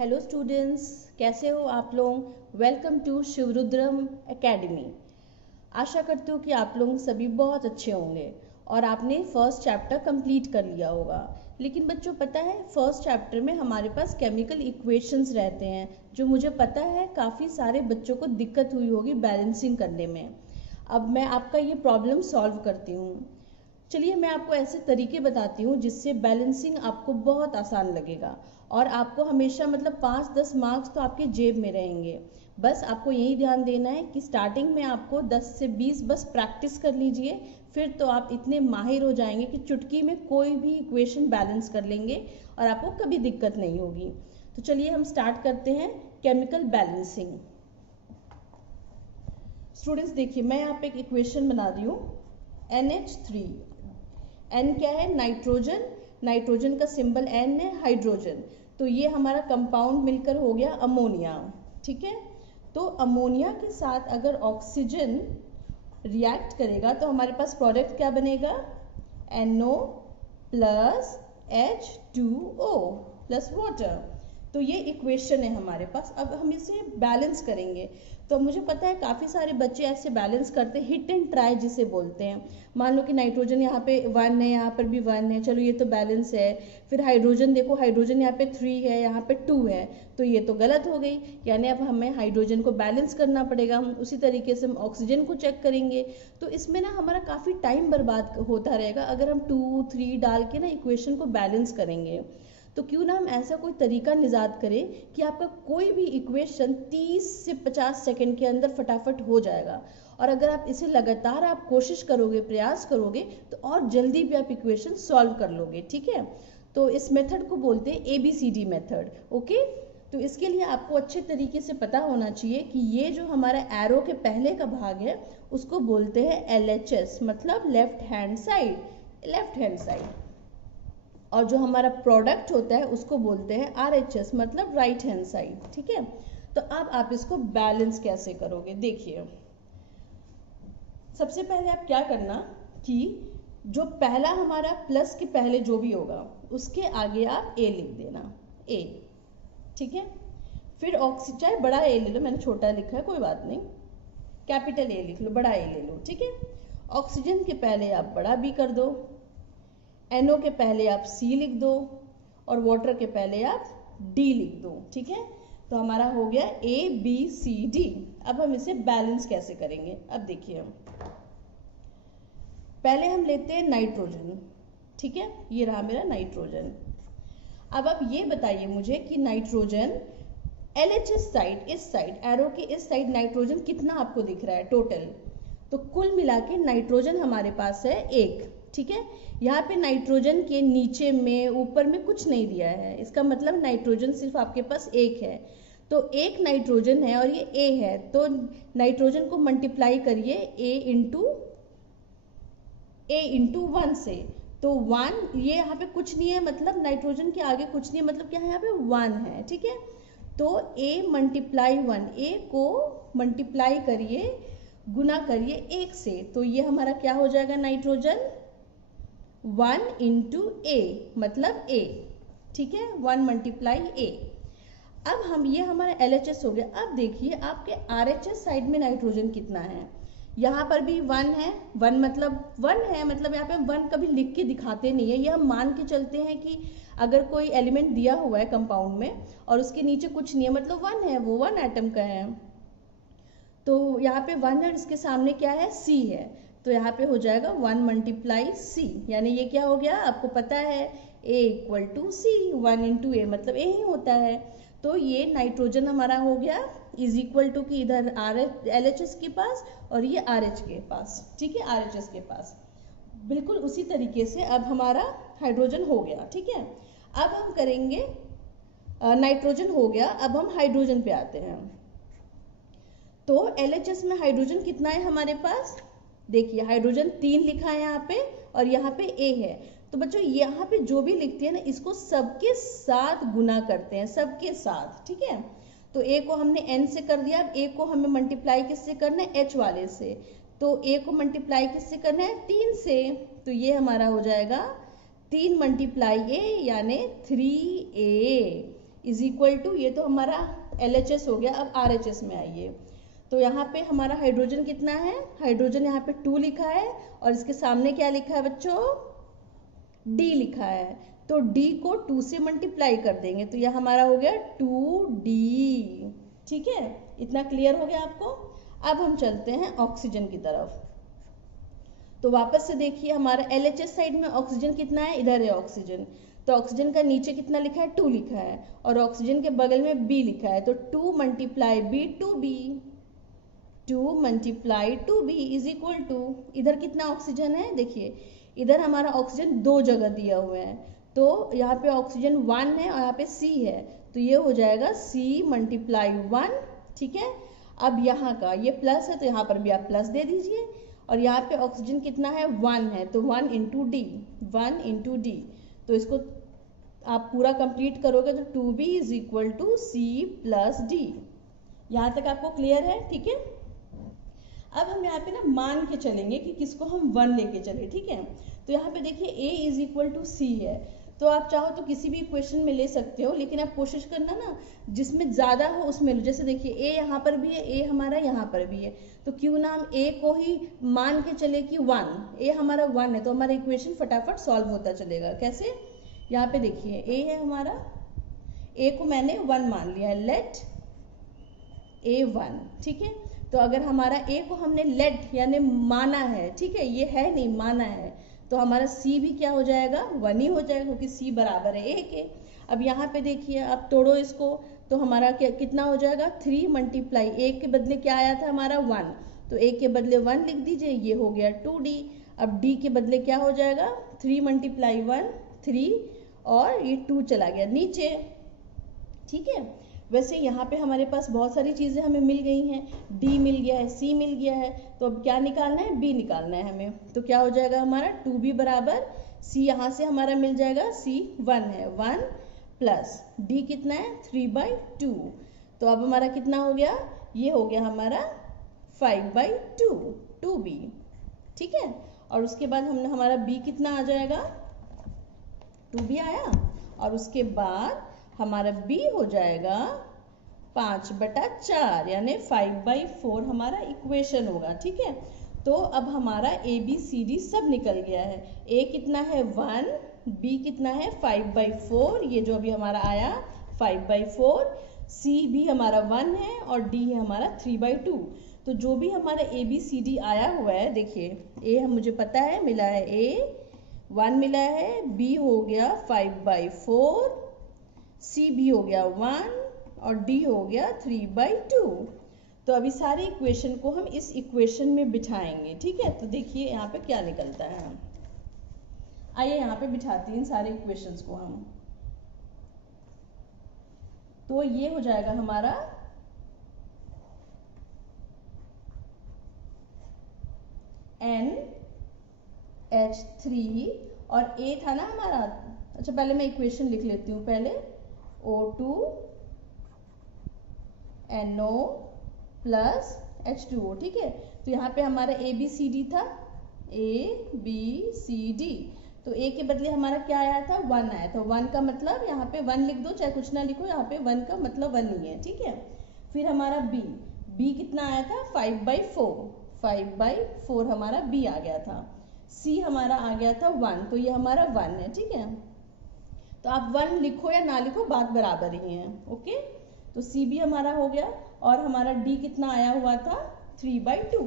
Hello students, कैसे हो आप लोग। Welcome to Shivrudram academy. आशा करती हूँ कि आप लोग सभी बहुत अच्छे होंगे और आपने फर्स्ट चैप्टर कंप्लीट कर लिया होगा। लेकिन बच्चों, पता है फर्स्ट चैप्टर में हमारे पास केमिकल इक्वेशंस रहते हैं जो मुझे पता है काफ़ी सारे बच्चों को दिक्कत हुई होगी बैलेंसिंग करने में। अब मैं आपका ये प्रॉब्लम सॉल्व करती हूँ। चलिए मैं आपको ऐसे तरीके बताती हूँ जिससे बैलेंसिंग आपको बहुत आसान लगेगा और आपको हमेशा मतलब 5-10 मार्क्स तो आपके जेब में रहेंगे। बस आपको यही ध्यान देना है कि स्टार्टिंग में आपको 10 से 20 बस प्रैक्टिस कर लीजिए, फिर तो आप इतने माहिर हो जाएंगे कि चुटकी में कोई भी इक्वेशन बैलेंस कर लेंगे और आपको कभी दिक्कत नहीं होगी। तो चलिए हम स्टार्ट करते हैं केमिकल बैलेंसिंग। स्टूडेंट्स देखिए, मैं यहाँ पे एक इक्वेशन बना रही हूँ NH3। N क्या है? नाइट्रोजन। नाइट्रोजन का सिंबल N है, हाइड्रोजन। तो ये हमारा कंपाउंड मिलकर हो गया अमोनिया। ठीक है, तो अमोनिया के साथ अगर ऑक्सीजन रिएक्ट करेगा तो हमारे पास प्रोडक्ट क्या बनेगा? NO plus H2O plus water. तो ये इक्वेशन है हमारे पास। अब हम इसे बैलेंस करेंगे। तो मुझे पता है काफ़ी सारे बच्चे ऐसे बैलेंस करते हैं, हिट एंड ट्राई जिसे बोलते हैं। मान लो कि नाइट्रोजन यहाँ पे 1 है, यहाँ पर भी 1 है, चलो ये तो बैलेंस है। फिर हाइड्रोजन देखो, हाइड्रोजन यहाँ पे 3 है, यहाँ पे 2 है, तो ये तो गलत हो गई। यानी अब हमें हाइड्रोजन को बैलेंस करना पड़ेगा। हम उसी तरीके से हम ऑक्सीजन को चेक करेंगे। तो इसमें ना हमारा काफ़ी टाइम बर्बाद होता रहेगा अगर हम 2, 3 डाल के ना इक्वेशन को बैलेंस करेंगे। तो क्यों ना हम ऐसा कोई तरीका निजात करें कि आपका कोई भी इक्वेशन 30 से 50 सेकंड के अंदर फटाफट हो जाएगा। और अगर आप इसे लगातार आप कोशिश करोगे, प्रयास करोगे, तो और जल्दी भी आप इक्वेशन सॉल्व कर लोगे। ठीक है, तो इस मेथड को बोलते हैं ABCD मेथड। ओके, तो इसके लिए आपको अच्छे तरीके से पता होना चाहिए कि ये जो हमारा एरो के पहले का भाग है उसको बोलते हैं LHS, मतलब left hand side, left hand side. और जो हमारा प्रोडक्ट होता है उसको बोलते हैं RHS, मतलब राइट हैंड साइड। ठीक है, तो अब आप इसको बैलेंस कैसे करोगे? देखिए, सबसे पहले आप क्या करना कि जो पहला हमारा प्लस के पहले जो भी होगा उसके आगे आप A लिख देना, A। ठीक है, फिर ऑक्सीजन, चाहे बड़ा A ले लो, मैंने छोटा लिखा है कोई बात नहीं, कैपिटल A लिख लो, बड़ा A ले लो। ठीक है, ऑक्सीजन के पहले आप बड़ा B कर दो, NO के पहले आप C लिख दो और वाटर के पहले आप D लिख दो। ठीक है, तो हमारा हो गया ABCD। अब हम इसे बैलेंस कैसे करेंगे? अब देखिए, पहले हम लेते हैं नाइट्रोजन। ठीक है, ये रहा मेरा नाइट्रोजन। अब आप ये बताइए मुझे कि नाइट्रोजन LHS साइड, इस साइड एरो की इस साइड नाइट्रोजन कितना आपको दिख रहा है टोटल? तो कुल मिला के नाइट्रोजन हमारे पास है 1। ठीक है, यहाँ पे नाइट्रोजन के नीचे में ऊपर में कुछ नहीं दिया है, इसका मतलब नाइट्रोजन सिर्फ आपके पास 1 है। तो 1 नाइट्रोजन है और ये A है, तो नाइट्रोजन को मल्टीप्लाई करिए A इंटू 1 से। तो 1, ये यहाँ पे कुछ नहीं है, मतलब नाइट्रोजन के आगे कुछ नहीं है, मतलब क्या है यहाँ पे 1 है। ठीक है, तो A मल्टीप्लाई 1, A को मल्टीप्लाई करिए, गुना करिए 1 से, तो ये हमारा क्या हो जाएगा? नाइट्रोजन 1 इंटू A, मतलब A। ठीक है, 1 मल्टीप्लाई A। अब हम, ये हमारा LHS हो गया। अब देखिए आपके RHS साइड में नाइट्रोजन कितना है? यहाँ पर भी 1 है, 1 मतलब 1 है, मतलब यहाँ पे 1 कभी लिख के दिखाते नहीं है, ये हम मान के चलते हैं कि अगर कोई एलिमेंट दिया हुआ है कंपाउंड में और उसके नीचे कुछ नहीं है, मतलब 1 है, वो 1 एटम का है। तो यहाँ पे 1 है, इसके सामने क्या है? C है, तो यहाँ पे हो जाएगा 1 मल्टीप्लाई C, यानी ये क्या हो गया? आपको पता है A equal to C, 1 into A मतलब A ही होता है। तो ये नाइट्रोजन हमारा हो गया इज इक्वल टू कि इधर LHS के पास और ये RH के पास। ठीक है, RHS के पास। बिल्कुल उसी तरीके से अब हमारा हाइड्रोजन हो गया। ठीक है, अब हम करेंगे, नाइट्रोजन हो गया, अब हम हाइड्रोजन पे आते हैं। तो LHS में हाइड्रोजन कितना है हमारे पास? देखिए, हाइड्रोजन 3 लिखा है यहाँ पे और यहाँ पे A है। तो बच्चों यहाँ पे जो भी लिखते हैं ना, इसको सबके साथ गुना करते हैं, सबके साथ। ठीक है, तो A को हमने N से कर दिया, अब A को हमें मल्टीप्लाई किससे करना है? H वाले से। तो A को मल्टीप्लाई किससे करना है? 3 से। तो ये हमारा हो जाएगा 3 मल्टीप्लाई A यानी 3A। इज इक्वल टू, ये तो हमारा LHS हो गया, अब RHS में आइए। तो यहाँ पे हमारा हाइड्रोजन कितना है, हाइड्रोजन यहाँ पे 2 लिखा है और इसके सामने क्या लिखा है बच्चों, D लिखा है। तो D को 2 से मल्टीप्लाई कर देंगे तो यह हमारा हो गया 2D। ठीक है, इतना क्लियर हो गया आपको। अब हम चलते हैं ऑक्सीजन की तरफ। तो वापस से देखिए हमारा LHS साइड में ऑक्सीजन कितना है, इधर है ऑक्सीजन। तो ऑक्सीजन का नीचे कितना लिखा है, 2 लिखा है और ऑक्सीजन के बगल में B लिखा है। तो 2 multiply B 2B, 2 multiply 2B is equal to, इधर कितना ऑक्सीजन है, देखिए इधर हमारा ऑक्सीजन 2 जगह दिया हुआ है। तो यहाँ पे ऑक्सीजन 1 है और यहाँ पे C है, तो ये हो जाएगा C मल्टीप्लाई 1। ठीक है, अब यहाँ का ये प्लस है तो यहाँ पर भी आप प्लस दे दीजिए और यहाँ पे ऑक्सीजन कितना है, 1 है, तो 1 इंटू डी, 1 इंटू डी। तो इसको आप पूरा कंप्लीट करोगे तो 2B is equal to C plus D. यहाँ तक आपको क्लियर है? ठीक है, अब हम यहाँ पे ना मान के चलेंगे कि किसको हम 1 लेके चले। ठीक है, तो यहाँ पे देखिए A is equal to C है, तो आप चाहो तो किसी भी इक्वेशन में ले सकते हो, लेकिन आप कोशिश करना ना जिसमें ज्यादा हो उसमें लो। जैसे देखिए A यहाँ पर भी है, A हमारा यहाँ पर भी है, तो क्यों ना हम A को ही मान के चले कि 1, A हमारा 1 है तो हमारा इक्वेशन फटाफट सॉल्व होता चलेगा। कैसे, यहाँ पे देखिए A है हमारा, A को मैंने 1 मान लिया है, लेट A 1। ठीक है, तो अगर हमारा A को हमने लेट यानी माना है, ठीक है, ये है नहीं माना है, तो हमारा C भी क्या हो जाएगा, 1 ही हो जाएगा क्योंकि C बराबर है A के। अब यहाँ पे देखिए आप तोड़ो इसको तो हमारा क्या कितना हो जाएगा, 3 मल्टीप्लाई A के बदले क्या आया था हमारा 1, तो A के बदले 1 लिख दीजिए, ये हो गया 2D। अब D के बदले क्या हो जाएगा, 3 मल्टीप्लाई 1 3 और ये 2 चला गया नीचे। ठीक है, वैसे यहाँ पे हमारे पास बहुत सारी चीजें हमें मिल गई हैं, D मिल गया है, C मिल गया है, तो अब क्या निकालना है, B निकालना है हमें। तो क्या हो जाएगा हमारा 2B बराबर C, यहाँ से हमारा मिल जाएगा C 1 है, 1 प्लस D कितना है 3/2, तो अब हमारा कितना हो गया, ये हो गया हमारा 5/2 2B। ठीक है, और उसके बाद हमने हमारा B कितना आ जाएगा, 2B आया, और उसके बाद हमारा B हो जाएगा 5/4 यानी 5/4 हमारा इक्वेशन होगा। ठीक है, तो अब हमारा ABCD सब निकल गया है। A कितना है 1, B कितना है 5/4, ये जो अभी हमारा आया 5/4, C भी हमारा 1 है और D है हमारा 3/2। तो जो भी हमारा ABCD आया हुआ है, देखिए A मुझे पता है मिला है, A 1 मिला है, B हो गया 5/4, C भी हो गया 1 और D हो गया 3/2। तो अभी सारे इक्वेशन को हम इस इक्वेशन में बिठाएंगे। ठीक है, तो देखिए यहाँ पे क्या निकलता है, आइए यहाँ पे बिठाते हैं इन सारे इक्वेशंस को हम। तो ये हो जाएगा हमारा NH3 और A था ना हमारा। अच्छा पहले मैं इक्वेशन लिख लेती हूँ, पहले O2 NO प्लस H2O। ठीक है, तो यहाँ पे हमारा ABCD था, ABCD, तो A के बदले हमारा क्या आया था, 1 आया था। 1 का मतलब यहाँ पे 1 लिख दो, चाहे कुछ ना लिखो, यहाँ पे 1 का मतलब 1 ही है। ठीक है, फिर हमारा B कितना आया था 5/4, 5/4 हमारा B आ गया था। C हमारा आ गया था 1, तो ये हमारा 1 है। ठीक है, तो आप 1 लिखो या ना लिखो बात बराबर ही है। ओके, तो C भी हमारा हो गया और हमारा D कितना आया हुआ था 3/2,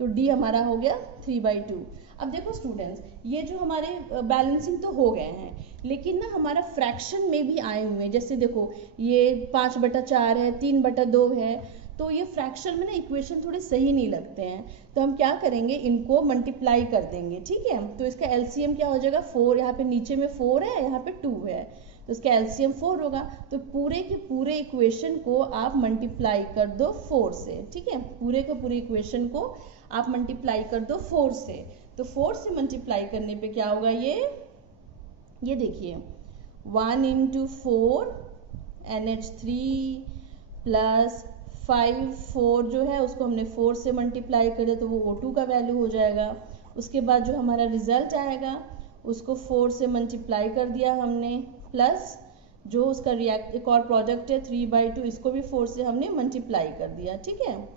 तो D हमारा हो गया 3/2। अब देखो स्टूडेंट्स, ये जो हमारे बैलेंसिंग तो हो गए हैं, लेकिन ना हमारा फ्रैक्शन में भी आए हुए हैं। जैसे देखो ये 5/4 है, 3/2 है, तो ये फ्रैक्शन में ना इक्वेशन थोड़े सही नहीं लगते हैं, तो हम क्या करेंगे, इनको मल्टीप्लाई कर देंगे। ठीक है, तो इसका एलसीएम क्या हो जाएगा 4, यहाँ पे नीचे में 4 है, यहाँ पे 2 है, तो इसका एलसीएम 4 होगा। तो पूरे के पूरे इक्वेशन को आप मल्टीप्लाई कर दो 4 से। ठीक है, पूरे के पूरे इक्वेशन को आप मल्टीप्लाई कर दो 4 से, तो 4 से मल्टीप्लाई करने पे क्या होगा, ये देखिए 1 × 4 NH3 प्लस 5/4 जो है उसको हमने 4 से मल्टीप्लाई कर दिया, तो वो O2 का वैल्यू हो जाएगा। उसके बाद जो हमारा रिजल्ट आएगा उसको 4 से मल्टीप्लाई कर दिया हमने, प्लस जो उसका रिएक्ट एक और प्रोडक्ट है 3/2, इसको भी 4 से हमने मल्टीप्लाई कर दिया, ठीक है।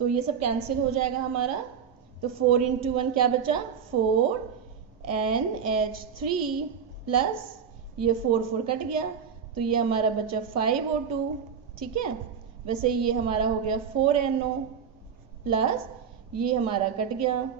तो ये सब कैंसिल हो जाएगा हमारा, तो 4 × 1 क्या बचा 4NH3 प्लस ये 4 कट गया, तो ये हमारा बचा 5O2, ठीक है। वैसे ये हमारा हो गया 4NO प्लस ये हमारा कट गया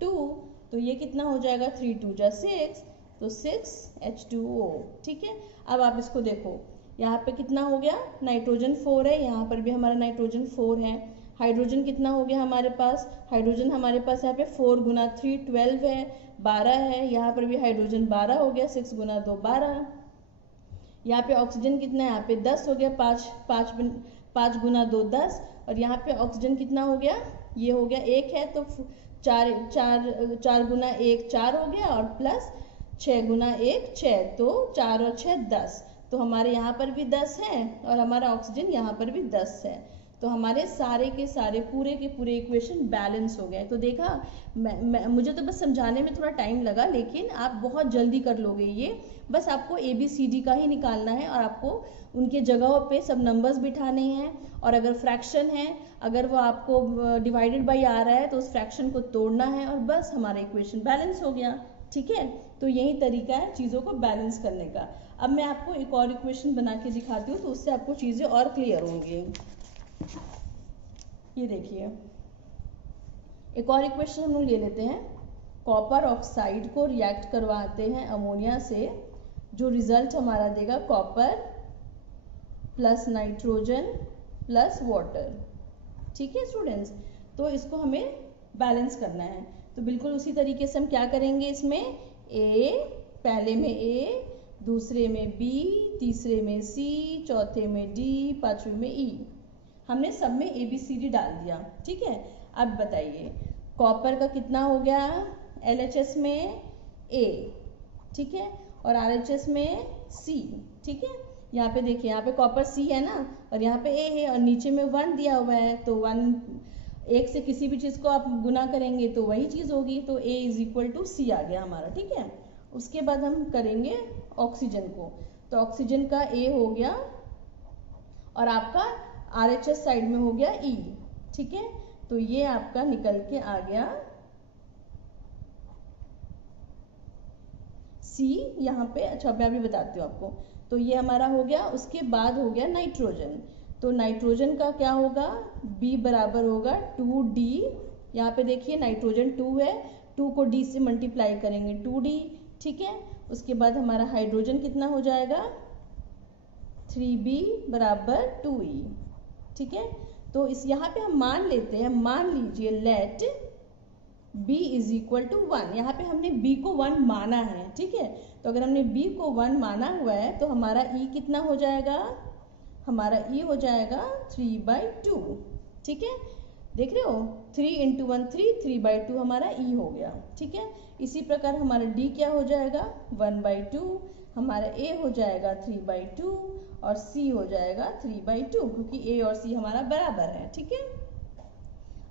2, तो ये कितना हो जाएगा 3 × 2 = 6, तो 6H2O, ठीक है। अब आप इसको देखो, यहाँ पे कितना हो गया, नाइट्रोजन 4 है, यहाँ पर भी हमारा नाइट्रोजन 4 है। हाइड्रोजन कितना हो गया हमारे पास, हाइड्रोजन हमारे पास यहाँ पे 4 × 3 12 है, 12 है। यहाँ पर भी हाइड्रोजन 12 हो गया, 6 × 2 12। यहाँ पे ऑक्सीजन कितना है, यहाँ पे 10 हो गया, 5 × 2 10। और यहाँ पे ऑक्सीजन कितना हो गया, ये हो गया 1 है, तो 4 × 1 4 हो गया, और प्लस 6 × 1 6, तो 4 और 6 10। तो हमारे यहाँ पर भी 10 है और हमारा ऑक्सीजन यहाँ पर भी 10 है। तो हमारे सारे के सारे पूरे के पूरे इक्वेशन बैलेंस हो गए। तो देखा, मुझे तो बस समझाने में थोड़ा टाइम लगा, लेकिन आप बहुत जल्दी कर लोगे ये। बस आपको ABCD का ही निकालना है और आपको उनके जगहों पे सब नंबर्स बिठाने हैं। और अगर फ्रैक्शन है, अगर वो आपको डिवाइडेड बाई आ रहा है, तो उस फ्रैक्शन को तोड़ना है और बस हमारा इक्वेशन बैलेंस हो गया, ठीक है। तो यही तरीका है चीज़ों को बैलेंस करने का। अब मैं आपको एक और इक्वेशन बना के दिखाती हूँ, तो उससे आपको चीज़ें और क्लियर होंगी। ये देखिए, एक और इक्वेशन हम लोग ले लेते हैं। कॉपर ऑक्साइड को रिएक्ट करवाते हैं अमोनिया से, जो रिजल्ट हमारा देगा copper plus nitrogen plus water, ठीक है स्टूडेंट्स। तो इसको हमें बैलेंस करना है, तो बिल्कुल उसी तरीके से हम क्या करेंगे, इसमें A, पहले में A, दूसरे में B, तीसरे में C, चौथे में D, पांचवे में E। हमने सब में ABCD डाल दिया, ठीक है। अब बताइए, कॉपर का कितना हो गया LHS में A, ठीक है, और RHS में C, ठीक है। यहाँ पे देखिए, यहाँ पे कॉपर C है ना, और यहाँ पे A है, और नीचे में 1 दिया हुआ है, तो 1 से किसी भी चीज़ को आप गुना करेंगे तो वही चीज़ होगी, तो A = C आ गया हमारा, ठीक है। उसके बाद हम करेंगे ऑक्सीजन को, तो ऑक्सीजन का A हो गया और आपका RHS साइड में हो गया E, ठीक है। तो ये आपका निकल के आ गया C यहाँ पे। अच्छा, मैं अभी बताती हूँ आपको। तो ये हमारा हो गया, उसके बाद हो गया नाइट्रोजन। तो नाइट्रोजन का क्या होगा, B बराबर होगा 2D। यहाँ पे देखिए नाइट्रोजन 2 है, 2 को D से मल्टीप्लाई करेंगे 2D, ठीक है। उसके बाद हमारा हाइड्रोजन कितना हो जाएगा 3B बराबर 2E, ठीक है। तो इस यहाँ पे हम मान लेते हैं, मान लीजिए लेट B = 1। यहाँ पे हमने B को 1 माना है, ठीक है। तो अगर हमने B को 1 माना हुआ है, तो हमारा E कितना हो जाएगा, हमारा E हो जाएगा 3/2, ठीक है। देख रहे हो, 3 × 1 3, 3/2 हमारा E हो गया, ठीक है। इसी प्रकार हमारा D क्या हो जाएगा 1/2, हमारा A हो जाएगा 3/2 और C हो जाएगा 3/2, क्योंकि A और C हमारा बराबर है, ठीक है।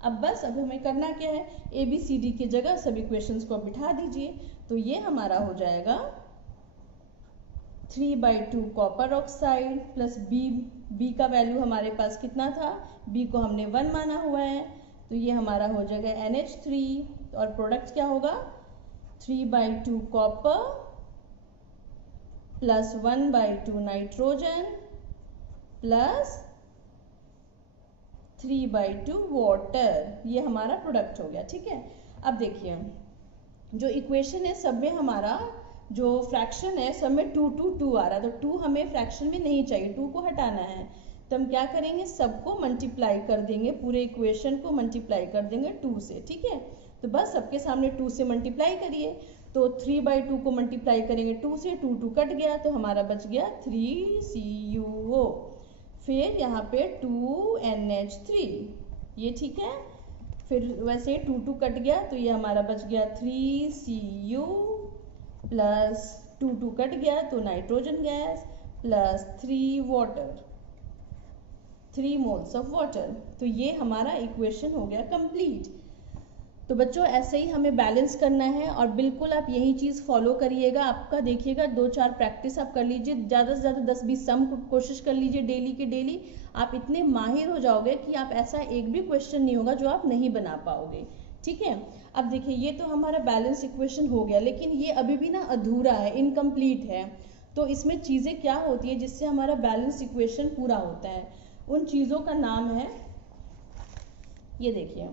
अब बस अब हमें करना क्या है, ABCD की जगह सभी इक्वेशंस को बिठा दीजिए। तो ये हमारा हो जाएगा 3/2 कॉपर ऑक्साइड प्लस B का वैल्यू हमारे पास कितना था, B को हमने 1 माना हुआ है, तो ये हमारा हो जाएगा NH3, और प्रोडक्ट क्या होगा 3/2 copper plus 1/2 nitrogen plus 3/2 water, ये हमारा प्रोडक्ट हो गया, ठीक है। अब देखिए, जो इक्वेशन है सब में हमारा जो फ्रैक्शन है सब में 2 2 2 आ रहा है, तो 2 हमें फ्रैक्शन में नहीं चाहिए, 2 को हटाना है। तो हम क्या करेंगे, सबको मल्टीप्लाई कर देंगे, पूरे इक्वेशन को मल्टीप्लाई कर देंगे 2 से, ठीक है। तो बस सबके सामने 2 से मल्टीप्लाई करिए, तो 3/2 को मल्टीप्लाई करेंगे 2 से, 2 2 कट गया, तो हमारा बच गया 3CuO, फिर यहाँ पे 2NH3, ये ठीक है। फिर वैसे 2 2 कट गया, तो ये हमारा बच गया 3Cu प्लस 2 2 कट गया, तो nitrogen gas plus 3 water, 3 moles of water. तो ये हमारा इक्वेशन हो गया कंप्लीट। तो बच्चों ऐसे ही हमें बैलेंस करना है और बिल्कुल आप यही चीज़ फॉलो करिएगा। आपका देखिएगा 2-4 प्रैक्टिस आप कर लीजिए, ज़्यादा से ज़्यादा 10-20 सम कोशिश कर लीजिए डेली के डेली। आप इतने माहिर हो जाओगे कि आप ऐसा एक भी क्वेश्चन नहीं होगा जो आप नहीं बना पाओगे, ठीक है। अब देखिए ये तो हमारा बैलेंस इक्वेशन हो गया, लेकिन ये अभी भी ना अधूरा है, इनकम्प्लीट है। तो इसमें चीज़ें क्या होती है जिससे हमारा बैलेंस इक्वेशन पूरा होता है, उन चीज़ों का नाम है, ये देखिए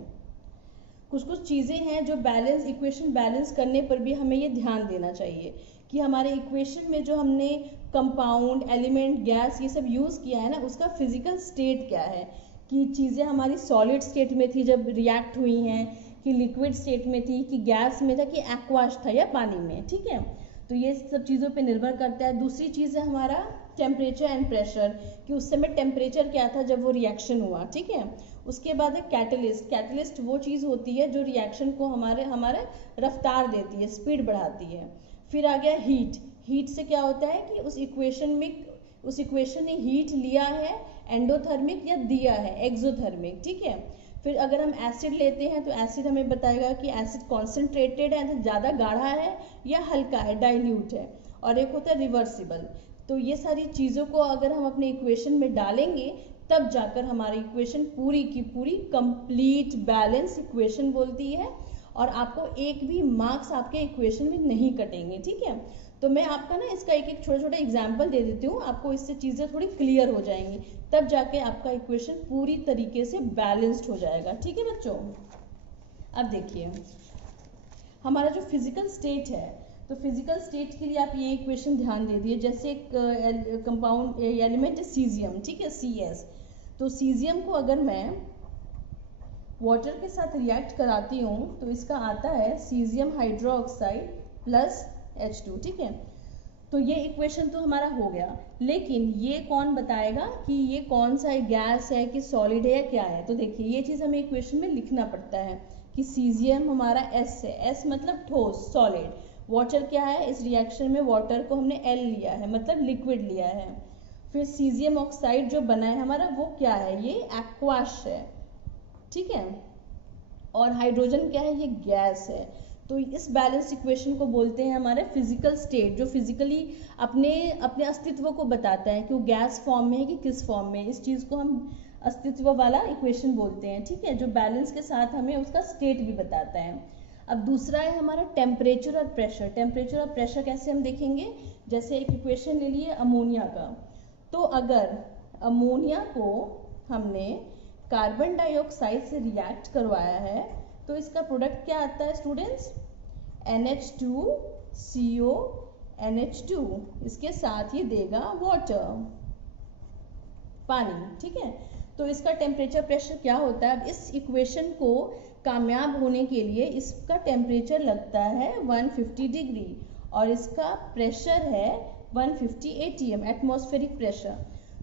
कुछ चीज़ें हैं जो बैलेंस इक्वेशन बैलेंस करने पर भी हमें ये ध्यान देना चाहिए कि हमारे इक्वेशन में जो हमने कंपाउंड, एलिमेंट, गैस ये सब यूज़ किया है ना, उसका फिजिकल स्टेट क्या है, कि चीज़ें हमारी सॉलिड स्टेट में थी जब रिएक्ट हुई हैं, कि लिक्विड स्टेट में थी, कि गैस में था, कि एक्वास था या पानी में, ठीक है। तो ये सब चीज़ों पे निर्भर करता है। दूसरी चीज़ है हमारा टेम्परेचर एंड प्रेशर, कि उस समय टेम्परेचर क्या था जब वो रिएक्शन हुआ, ठीक है। उसके बाद है कैटलिस्ट। कैटलिस्ट वो चीज़ होती है जो रिएक्शन को हमारे रफ्तार देती है, स्पीड बढ़ाती है। फिर आ गया हीट। हीट से क्या होता है कि उस इक्वेशन ने हीट लिया है एंडोथर्मिक या दिया है एक्सोथर्मिक, ठीक है। फिर अगर हम एसिड लेते हैं तो एसिड हमें बताएगा कि एसिड कॉन्सेंट्रेटेड है, ज़्यादा गाढ़ा है या हल्का है, डाइल्यूट है। और एक होता है रिवर्सिबल। तो ये सारी चीज़ों को अगर हम अपने इक्वेशन में डालेंगे तब जाकर हमारी इक्वेशन पूरी की पूरी कंप्लीट बैलेंस इक्वेशन बोलती है, और आपको एक भी मार्क्स आपके इक्वेशन में नहीं कटेंगे, ठीक है। तो मैं आपका ना इसका एक छोटा छोटा एग्जाम्पल दे देती हूँ, आपको इससे चीज़ें थोड़ी क्लियर हो जाएंगी, तब जाके आपका इक्वेशन पूरी तरीके से बैलेंस्ड हो जाएगा, ठीक है बच्चों। अब देखिए हमारा जो फिजिकल स्टेट है, तो फिजिकल स्टेट के लिए आप ये इक्वेशन ध्यान दे दिए। जैसे एक कंपाउंड एलिमेंट है सीजियम, ठीक है, Cs। तो सीजियम को अगर मैं वाटर के साथ रिएक्ट कराती हूँ तो इसका आता है सीजियम हाइड्रोक्साइड प्लस H2, ठीक है। तो ये इक्वेशन तो हमारा हो गया, लेकिन ये कौन बताएगा कि ये कौन सा गैस है कि सॉलिड है या क्या है। तो देखिए ये चीज़ हमें इक्वेशन में लिखना पड़ता है कि सीजियम हमारा S है, S मतलब ठोस, सॉलिड। वाटर क्या है, इस रिएक्शन में वाटर को हमने L लिया है, मतलब लिक्विड लिया है। फिर सीजियम ऑक्साइड जो बना है हमारा वो क्या है, ये एक्वास है, ठीक है। और हाइड्रोजन क्या है, ये गैस है। तो इस बैलेंस इक्वेशन को बोलते हैं हमारे फिजिकल स्टेट, जो फिजिकली अपने अपने अस्तित्व को बताता है कि वो गैस फॉर्म में है कि किस फॉर्म में। इस चीज़ को हम अस्तित्व वाला इक्वेशन बोलते हैं, ठीक है, जो बैलेंस के साथ हमें उसका स्टेट भी बताता है। अब दूसरा है हमारा टेम्परेचर और प्रेशर। टेम्परेचर और प्रेशर कैसे हम देखेंगे, जैसे एक इक्वेशन ले लिए अमोनिया का। तो अगर अमोनिया को हमने कार्बन डाइऑक्साइड से रिएक्ट करवाया है तो इसका प्रोडक्ट क्या आता है स्टूडेंट्स, NH2CO NH2, इसके साथ ये देगा वाटर, पानी, ठीक है। तो इसका टेम्परेचर प्रेशर क्या होता है, अब इस इक्वेशन को कामयाब होने के लिए इसका टेम्परेचर लगता है 150 डिग्री और इसका प्रेशर है 150 ATM, एटमॉस्फेरिक प्रेशर।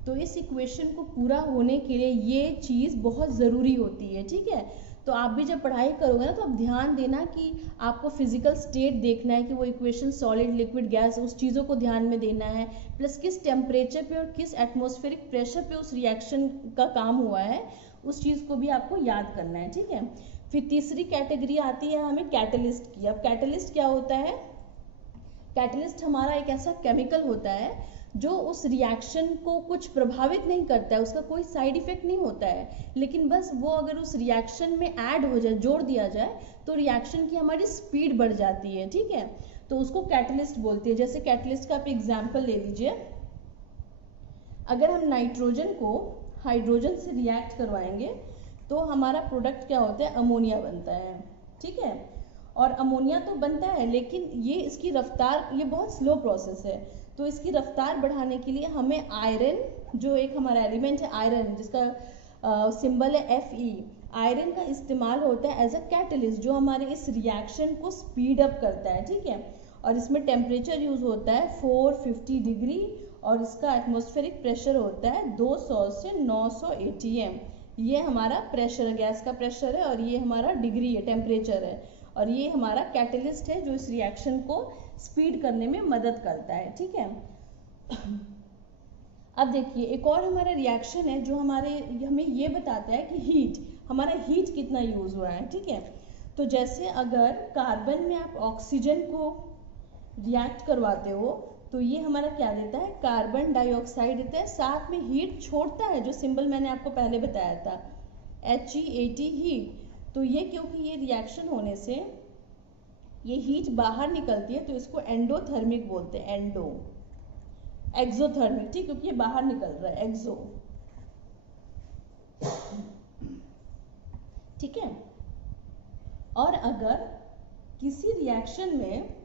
तो इस इक्वेशन को पूरा होने के लिए ये चीज़ बहुत ज़रूरी होती है, ठीक है। तो आप भी जब पढ़ाई करोगे ना तो आप ध्यान देना कि आपको फिजिकल स्टेट देखना है कि वो इक्वेशन सॉलिड, लिक्विड, गैस, उस चीज़ों को ध्यान में देना है, प्लस किस टेम्परेचर पे और किस एटमॉस्फेरिक प्रेशर पे उस रिएक्शन का काम हुआ है, उस चीज़ को भी आपको याद करना है, ठीक है। फिर तीसरी कैटेगरी आती है हमें कैटलिस्ट की। अब कैटलिस्ट क्या होता है, कैटलिस्ट हमारा एक ऐसा केमिकल होता है जो उस रिएक्शन को कुछ प्रभावित नहीं करता है, उसका कोई साइड इफेक्ट नहीं होता है, लेकिन बस वो अगर उस रिएक्शन में ऐड हो जाए, जोड़ दिया जाए, तो रिएक्शन की हमारी स्पीड बढ़ जाती है, ठीक है। तो उसको कैटलिस्ट बोलते हैं। जैसे कैटलिस्ट का आप एग्जाम्पल ले लीजिए, अगर हम नाइट्रोजन को हाइड्रोजन से रिएक्ट करवाएंगे तो हमारा प्रोडक्ट क्या होता है, अमोनिया बनता है, ठीक है। और अमोनिया तो बनता है लेकिन ये इसकी रफ्तार, ये बहुत स्लो प्रोसेस है, तो इसकी रफ्तार बढ़ाने के लिए हमें आयरन, जो एक हमारा एलिमेंट है आयरन जिसका सिंबल है Fe, आयरन का इस्तेमाल होता है एज अ कैटलिस्ट, जो हमारे इस रिएक्शन को स्पीड अप करता है, ठीक है। और इसमें टेम्परेचर यूज होता है 450 डिग्री और इसका एटमॉस्फेरिक प्रेशर होता है 200 से 900 ATM। ये हमारा प्रेशर, गैस का प्रेशर है, और ये हमारा डिग्री है, टेम्परेचर है, और ये हमारा कैटलिस्ट है जो इस रिएक्शन को स्पीड करने में मदद करता है, ठीक है। अब देखिए एक और हमारा रिएक्शन है जो हमें ये बताता है कि हीट, हमारा हीट कितना यूज हो रहा है, ठीक है। तो जैसे अगर कार्बन में आप ऑक्सीजन को रिएक्ट करवाते हो तो ये हमारा क्या देता है, कार्बन डाइऑक्साइड देता है, साथ में हीट छोड़ता है, जो सिंबल मैंने आपको पहले बताया था HEAT हीट। तो ये क्योंकि ये रिएक्शन होने से ये हीट बाहर निकलती है तो इसको एंडोथर्मिक बोलते हैं, एंडो, एक्सोथर्मिक, ठीक, क्योंकि ये बाहर निकल रहा है, एक्सो, ठीक है। और अगर किसी रिएक्शन में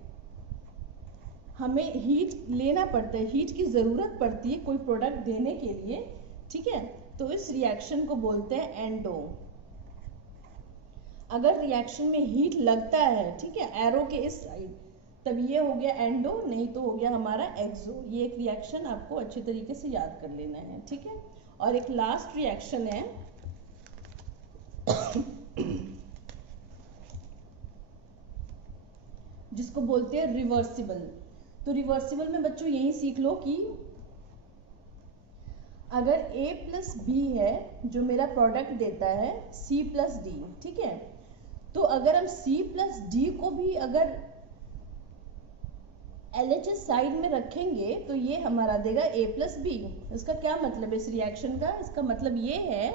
हमें हीट लेना पड़ता है, हीट की जरूरत पड़ती है कोई प्रोडक्ट देने के लिए, ठीक है, तो इस रिएक्शन को बोलते हैं एंडो। अगर रिएक्शन में हीट लगता है, ठीक है, एरो के इस साइड, तब ये हो गया एंडो, नहीं तो हो गया हमारा एक्सो। ये एक रिएक्शन आपको अच्छे तरीके से याद कर लेना है, ठीक है। और एक लास्ट रिएक्शन है जिसको बोलते हैं रिवर्सिबल। तो रिवर्सिबल में बच्चों यही सीख लो कि अगर A प्लस बी है जो मेरा प्रोडक्ट देता है C प्लस डी, ठीक है, तो अगर हम C प्लस डी को भी अगर LHS साइड में रखेंगे तो ये हमारा देगा A प्लस बी। इसका क्या मतलब है इस रिएक्शन का, इसका मतलब ये है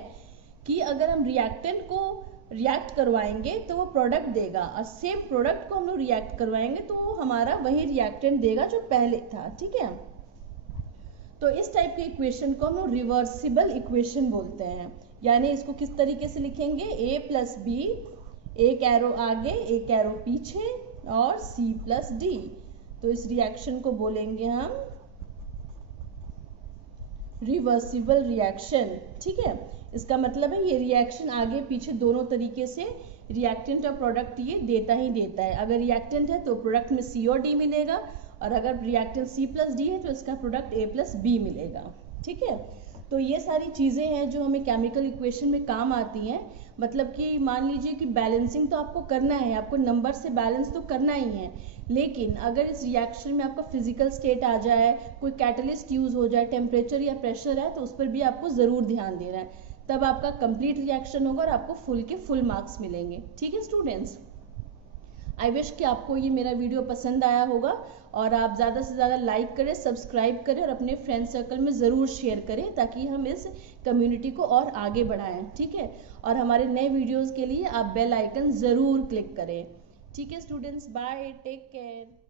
कि अगर हम रिएक्टेंट को रिएक्ट करवाएंगे तो वो प्रोडक्ट देगा, और सेम प्रोडक्ट को हम लोग रिएक्ट करवाएंगे तो वो हमारा वही रिएक्टेंट देगा जो पहले था, ठीक है। तो इस टाइप के इक्वेशन को हम लोग रिवर्सिबल इक्वेशन बोलते हैं। यानी इसको किस तरीके से लिखेंगे, A प्लस बी, एक एरो आगे एक एरो पीछे, और C प्लस डी। तो इस रिएक्शन को बोलेंगे हम रिवर्सिबल रिएक्शन, ठीक है। इसका मतलब है ये रिएक्शन आगे पीछे दोनों तरीके से रिएक्टेंट और प्रोडक्ट ये देता ही देता है। अगर रिएक्टेंट है तो प्रोडक्ट में C और D मिलेगा, और अगर रिएक्टेंट C प्लस डी है तो इसका प्रोडक्ट A प्लस बी मिलेगा, ठीक है। तो ये सारी चीज़ें हैं जो हमें केमिकल इक्वेशन में काम आती हैं। मतलब कि मान लीजिए कि बैलेंसिंग तो आपको करना है, आपको नंबर से बैलेंस तो करना ही है, लेकिन अगर इस रिएक्शन में आपका फिजिकल स्टेट आ जाए, कोई कैटलिस्ट यूज हो जाए, टेम्परेचर या प्रेशर है, तो उस पर भी आपको ज़रूर ध्यान देना है, तब आपका कंप्लीट रिएक्शन होगा और आपको फुल के फुल मार्क्स मिलेंगे, ठीक है स्टूडेंट्स। आई विश कि आपको ये मेरा वीडियो पसंद आया होगा, और आप ज़्यादा से ज़्यादा लाइक करें, सब्सक्राइब करें, और अपने फ्रेंड सर्कल में ज़रूर शेयर करें ताकि हम इस कम्युनिटी को और आगे बढ़ाएं, ठीक है। और हमारे नए वीडियोज़ के लिए आप बेल आइकन ज़रूर क्लिक करें, ठीक है स्टूडेंट्स। Bye, take care.